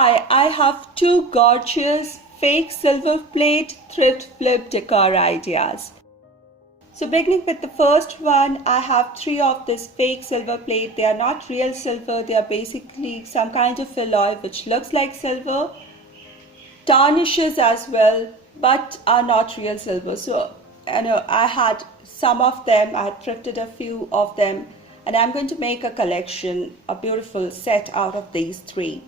Hi, I have two gorgeous fake silver plate thrift flip decor ideas. So beginning with the first one, I have three of this fake silver plate. They are not real silver, they are basically some kind of alloy which looks like silver, tarnishes as well, but are not real silver. So I had some of them, I had thrifted a few of them, and I'm going to make a collection, a beautiful set out of these three.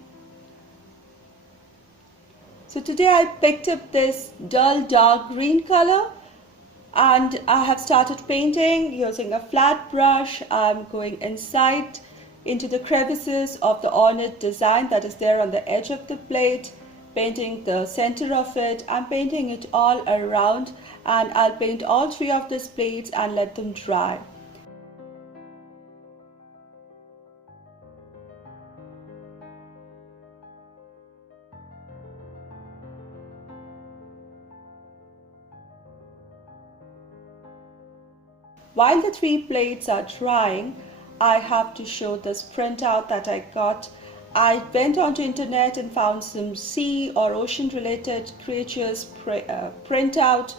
So today I picked up this dull dark green color and I have started painting using a flat brush. I'm going inside into the crevices of the ornate design that is there on the edge of the plate, painting the center of it. I'm painting it all around, and I'll paint all three of these plates and let them dry. While the three plates are drying, I have to show this printout that I got. I went onto internet and found some sea or ocean related creatures printed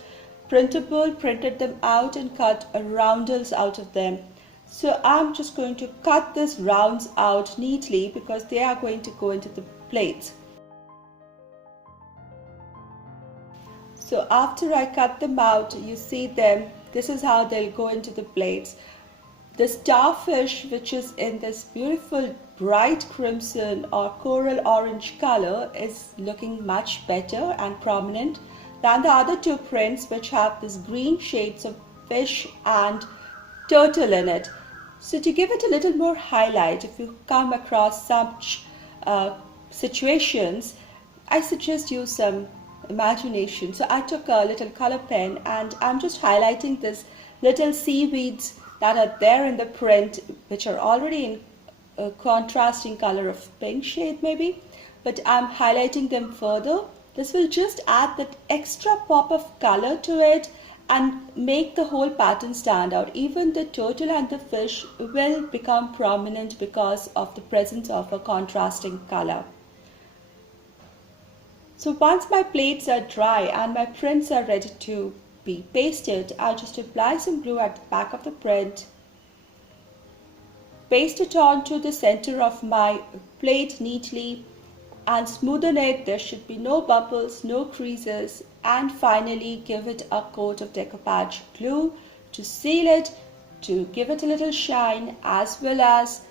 them out and cut roundels out of them. So I'm just going to cut these rounds out neatly because they are going to go into the plates. So after I cut them out, you see them. This is how they'll go into the plates. The starfish, which is in this beautiful bright crimson or coral orange color, is looking much better and prominent than the other two prints, which have these green shades of fish and turtle in it. So to give it a little more highlight, if you come across such situations, I suggest use some imagination. So I took a little color pen and I'm just highlighting this little seaweeds that are there in the print, which are already in a contrasting color of pink shade maybe, but I'm highlighting them further. This will just add that extra pop of color to it and make the whole pattern stand out. Even the turtle and the fish will become prominent because of the presence of a contrasting color. So once my plates are dry and my prints are ready to be pasted, I'll just apply some glue at the back of the print, paste it onto the center of my plate neatly and smoothen it. There should be no bubbles, no creases, and finally give it a coat of decoupage glue to seal it, to give it a little shine, as well as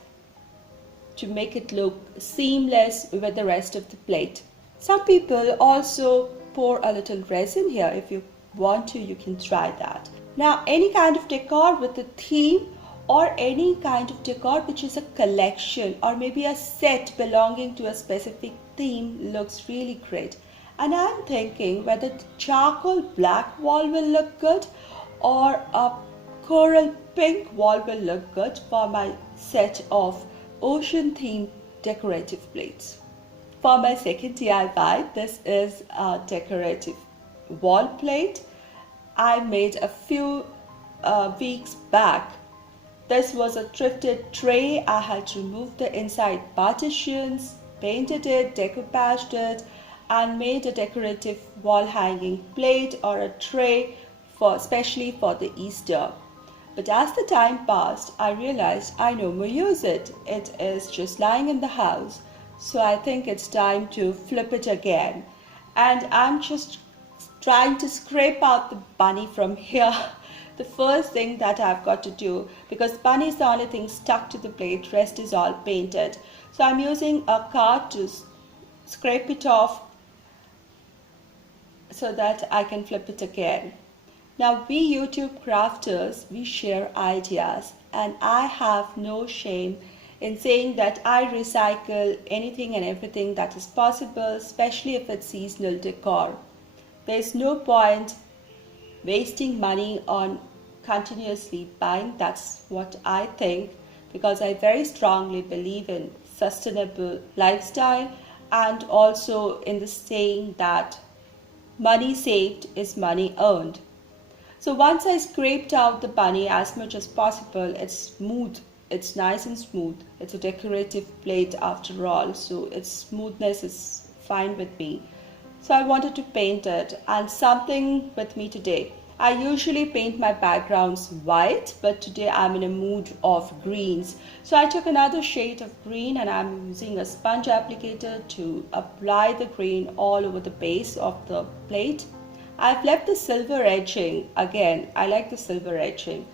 to make it look seamless with the rest of the plate. Some people also pour a little resin here. If you want to, you can try that. Now, any kind of decor with a theme or any kind of decor which is a collection or maybe a set belonging to a specific theme looks really great. And I'm thinking whether the charcoal black wall will look good or a coral pink wall will look good for my set of ocean themed decorative plates. For my second DIY, this is a decorative wall plate I made a few weeks back. This was a thrifted tray. I had removed the inside partitions, painted it, decoupaged it, and made a decorative wall hanging plate or a tray especially for the Easter. But as the time passed, I realized I no more use it. It is just lying in the house. So I think it's time to flip it again. And I'm just trying to scrape out the bunny from here. The first thing that I've got to do, because bunny is the only thing stuck to the plate, rest is all painted. So I'm using a card to scrape it off so that I can flip it again. Now we YouTube crafters, we share ideas, and I have no shame in saying that I recycle anything and everything that is possible, especially if it's seasonal decor. There's no point wasting money on continuously buying. That's what I think, because I very strongly believe in sustainable lifestyle and also in the saying that money saved is money earned. So once I scraped out the bunny as much as possible, it's smooth it's nice and smooth. It's a decorative plate after all, so its smoothness is fine with me. So I wanted to paint it, and something with me today. I usually paint my backgrounds white, but today I'm in a mood of greens. So I took another shade of green and I'm using a sponge applicator to apply the green all over the base of the plate. I've left the silver edging, again, I like the silver edging.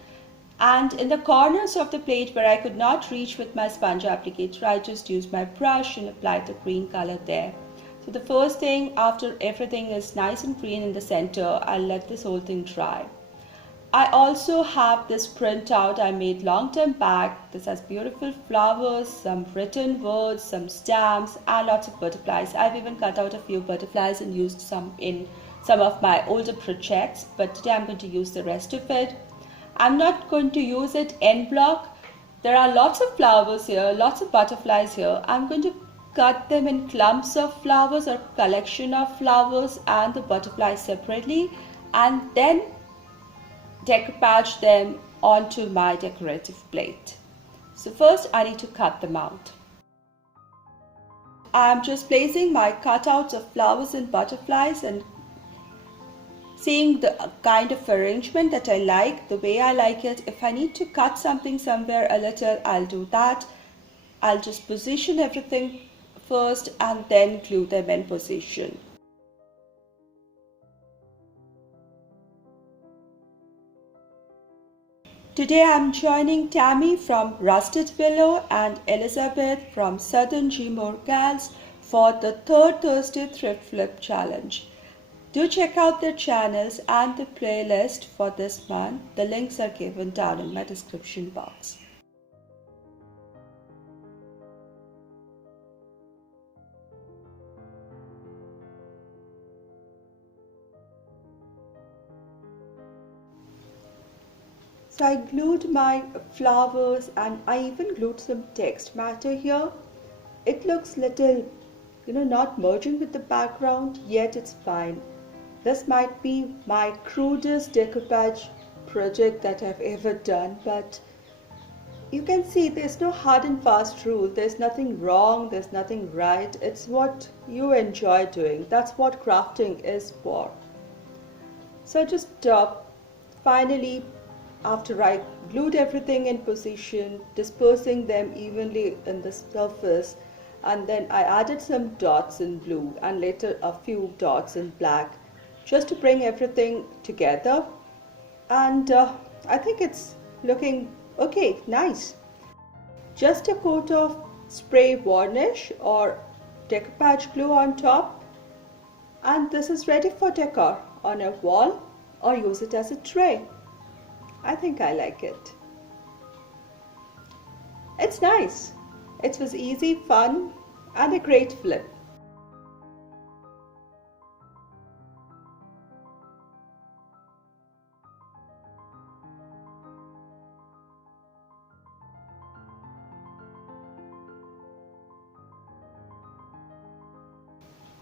And in the corners of the plate where I could not reach with my sponge applicator, I just used my brush and applied the green color there. So the first thing, after everything is nice and green in the center, I'll let this whole thing dry. I also have this printout I made long time back. This has beautiful flowers, some written words, some stamps, and lots of butterflies. I've even cut out a few butterflies and used some in some of my older projects, but today I'm going to use the rest of it. I'm not going to use it en bloc. There are lots of flowers here, lots of butterflies here. I'm going to cut them in clumps of flowers or collection of flowers and the butterflies separately, and then decoupage them onto my decorative plate. So first I need to cut them out. I'm just placing my cutouts of flowers and butterflies and seeing the kind of arrangement that I like, the way I like it. If I need to cut something somewhere a little, I'll do that. I'll just position everything first and then glue them in position. Today I'm joining Tammy from Rusted Willow and Elizabeth from Southern Gmore Gals for the third Thursday Thrift Flip Challenge. Do check out their channels and the playlist for this month. The links are given down in my description box. So I glued my flowers and I even glued some text matter here. It looks little, not merging with the background, yet it's fine. This might be my crudest decoupage project that I've ever done, but you can see there's no hard and fast rule. There's nothing wrong, there's nothing right. It's what you enjoy doing. That's what crafting is for. So just finally, after I glued everything in position, dispersing them evenly in the surface, and then I added some dots in blue and later a few dots in black just to bring everything together. And I think it's looking okay, nice. Just a coat of spray varnish or decoupage glue on top, and this is ready for decor on a wall or use it as a tray. I think I like it. It's nice. It was easy, fun, and a great flip.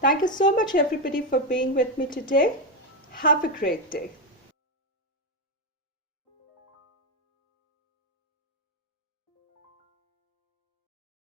Thank you so much everybody for being with me today. Have a great day.